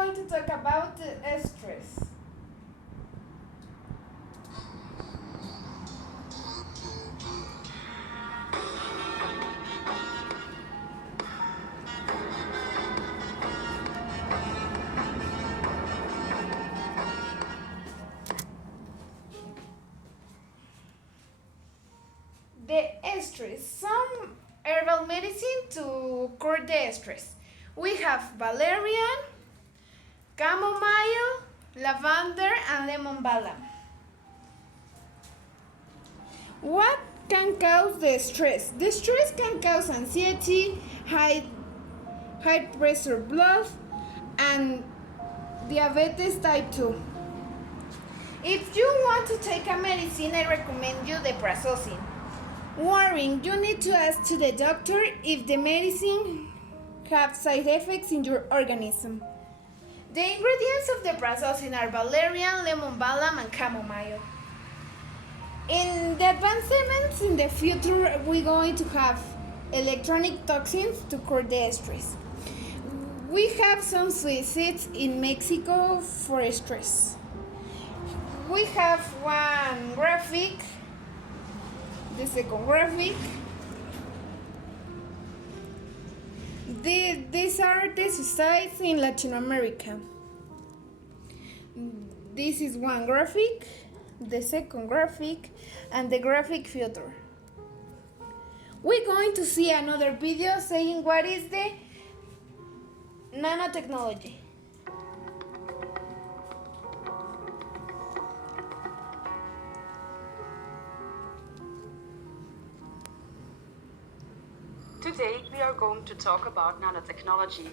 going to talk about stress. The stress, some herbal medicine to cure the stress. We have valerian, chamomile, lavender, and lemon balm. What can cause the stress? The stress can cause anxiety, high pressure blood, and diabetes type 2. If you want to take a medicine, I recommend you the prazosin. Warning, you need to ask to the doctor if the medicine have side effects in your organism. The ingredients of the prazosin are valerian, lemon balm, and chamomile. In the advancements in the future, we're going to have electronic toxins to cure the stress. We have some suicides in Mexico for stress. We have one graphic, the second graphic. These are the suicides in Latin America. This is one graphic, the second graphic, and the graphic future. We're going to see another video saying what is the nanotechnology. Today we are going to talk about nanotechnology.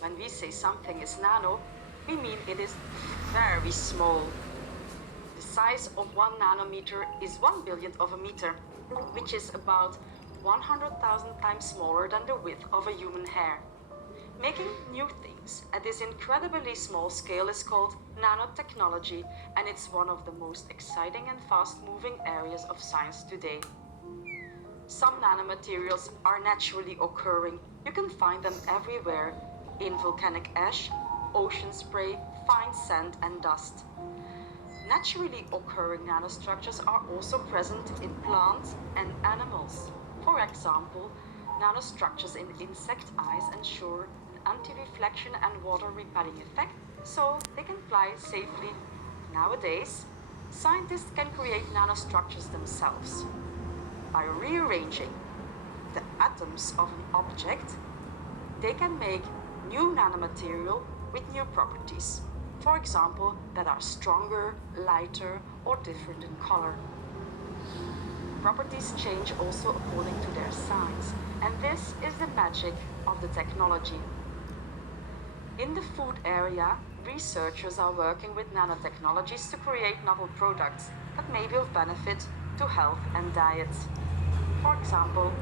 When we say something is nano, we mean it is very small. The size of 1 nanometer is 1 billionth of a meter, which is about 100,000 times smaller than the width of a human hair. Making new things at this incredibly small scale is called nanotechnology, and it's one of the most exciting and fast-moving areas of science today. Some nanomaterials are naturally occurring. You can find them everywhere, in volcanic ash, ocean spray, fine sand and dust. Naturally occurring nanostructures are also present in plants and animals. For example, nanostructures in insect eyes ensure an anti-reflection and water-repelling effect so they can fly safely. Nowadays, scientists can create nanostructures themselves. By rearranging the atoms of an object, they can make new nanomaterial with new properties. For example, that are stronger, lighter, or different in color. Properties change also according to their size, and this is the magic of the technology. In the food area, researchers are working with nanotechnologies to create novel products that may be of benefit to health and diet. For example,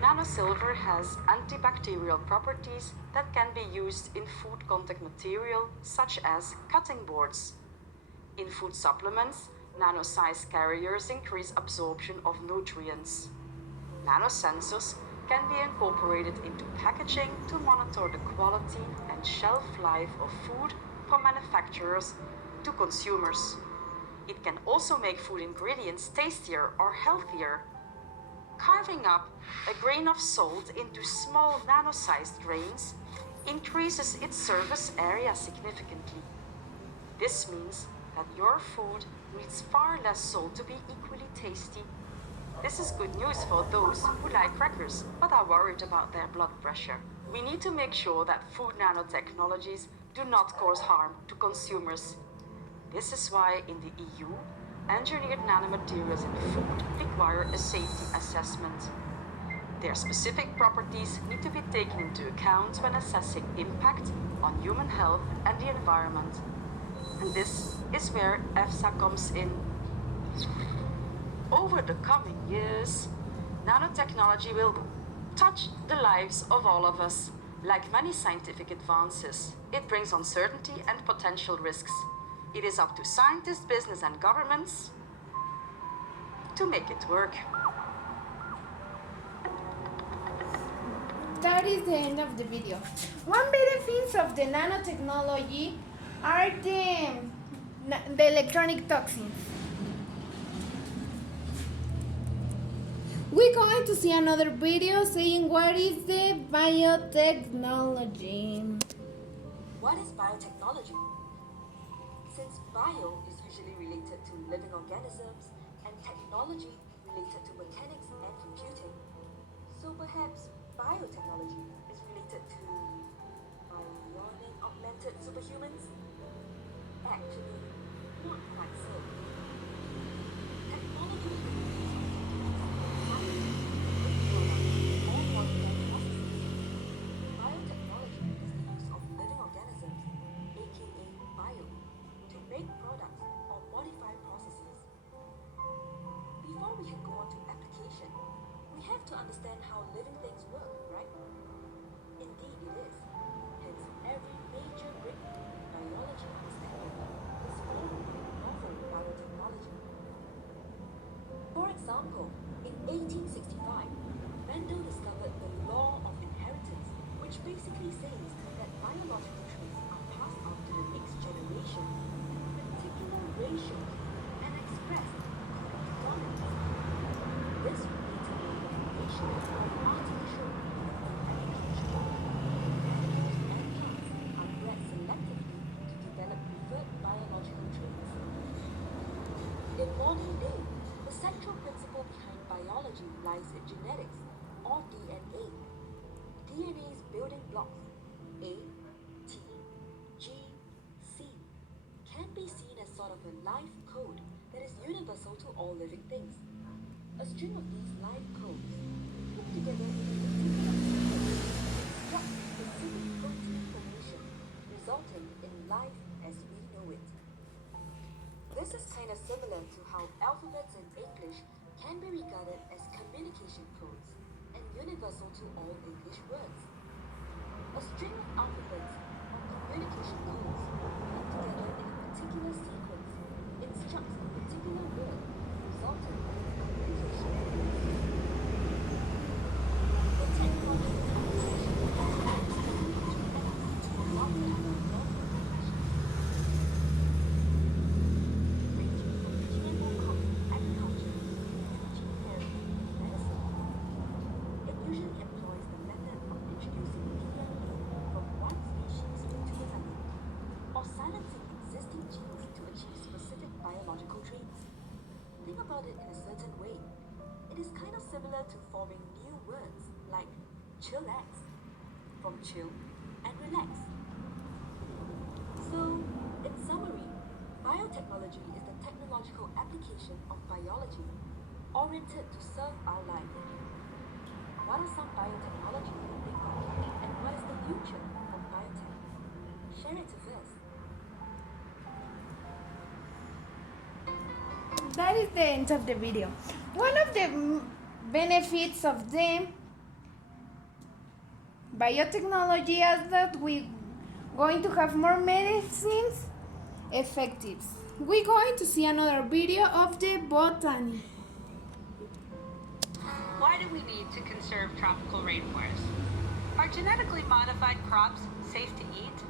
nanosilver has antibacterial properties that can be used in food contact material such as cutting boards. In food supplements, nano-sized carriers increase absorption of nutrients. Nanosensors can be incorporated into packaging to monitor the quality and shelf life of food from manufacturers to consumers. It can also make food ingredients tastier or healthier. Carving up a grain of salt into small nano-sized grains increases its surface area significantly. This means that your food needs far less salt to be equally tasty. This is good news for those who like crackers but are worried about their blood pressure. We need to make sure that food nanotechnologies do not cause harm to consumers. This is why in the EU, engineered nanomaterials in food require a safety assessment. Their specific properties need to be taken into account when assessing impact on human health and the environment. And this is where EFSA comes in. Over the coming years, nanotechnology will touch the lives of all of us. Like many scientific advances, it brings uncertainty and potential risks. It is up to scientists, business and governments to make it work. that is the end of the video. One benefits of the nanotechnology are the electronic toxins. We're going to see another video saying what is the biotechnology. What is biotechnology? Since bio is usually related to living organisms and technology related to mechanics and computing, so perhaps biotechnology is related to bionic augmented superhumans? Actually, not quite so. Technology is biotechnology is the use of living organisms, aka bio, to make products or modify processes. Before we can go on to application, we have to understand how living things work, right? Indeed it is. Hence, every major breakthrough in biology understanding is followed by novel biotechnology. For example, in 1865, Mendel discovered the law of inheritance, which basically says that biological traits are passed on to the next generation in particular ratios and expressed according to dominance. This related to the creation of artificial application. Animals and plants are bred selectively to develop preferred biological traits. In modern day, the central principle behind biology lies in genetics, or DNA. DNA's building blocks, A, T, G, C, can be seen as sort of a life code that is universal to all living things. A string of these life codes put together in a particular sequence instructs specific protein formation, resulting in life as we know it. This is kind of similar to how alphabets in English can be regarded as communication codes and universal to all English words. A string of alphabets or communication codes put together in a particular sequence instructs a particular word, resulting in communication codes. The technological application is to novel and non-conventional ranging from GMO crops in agriculture to gene therapy in medicine. It usually employs the method of introducing DNA from one species into another, or silencing existing genes to achieve specific biological traits. Think about it in a certain way. It is kind of similar to forming new words like chillax, from chill and relax. So, in summary, biotechnology is the technological application of biology oriented to serve our life. What are some biotechnologies you think of, and what is the future of biotech? Share it with us. That is the end of the video. One of the benefits of the biotechnology is that we're going to have more medicines effective. We're going to see another video of the botany. Why do we need to conserve tropical rainforests? Are genetically modified crops safe to eat?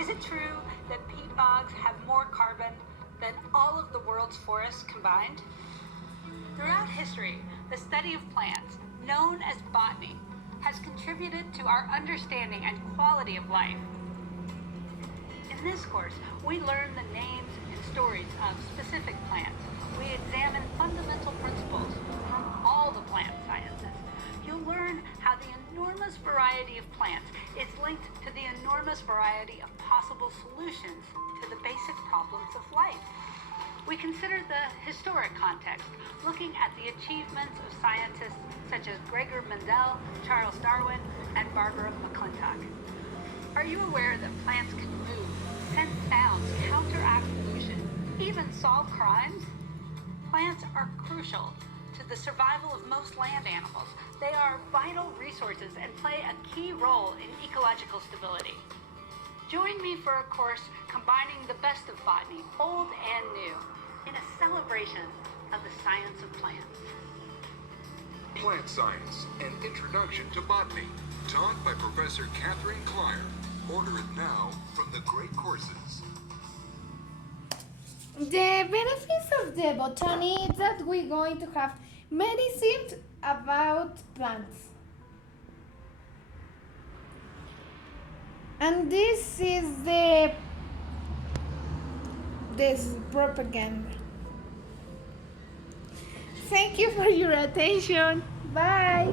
Is it true that peat bogs have more carbon than all of the world's forests combined? Throughout history, the study of plants, known as botany, has contributed to our understanding and quality of life. In this course, we learn the names and stories of specific plants. We examine fundamental principles from all the plant sciences. You'll learn how the enormous variety of plants is linked to the enormous variety of possible solutions to the basic problems of life. We consider the historic context, looking at the achievements of scientists such as Gregor Mendel, Charles Darwin, and Barbara McClintock. Are you aware that plants can move, sense sounds, counteract pollution, even solve crimes? Plants are crucial to the survival of most land animals. They are vital resources and play a key role in ecological stability. Join me for a course combining the best of botany, old and new, in a celebration of the science of plants. Plant Science, An Introduction to Botany, taught by Professor Catherine Clyer. Order it now from the Great Courses. The benefits of the botany is that we're going to have medicine about plants. And this is this propaganda. Thank you for your attention. Bye.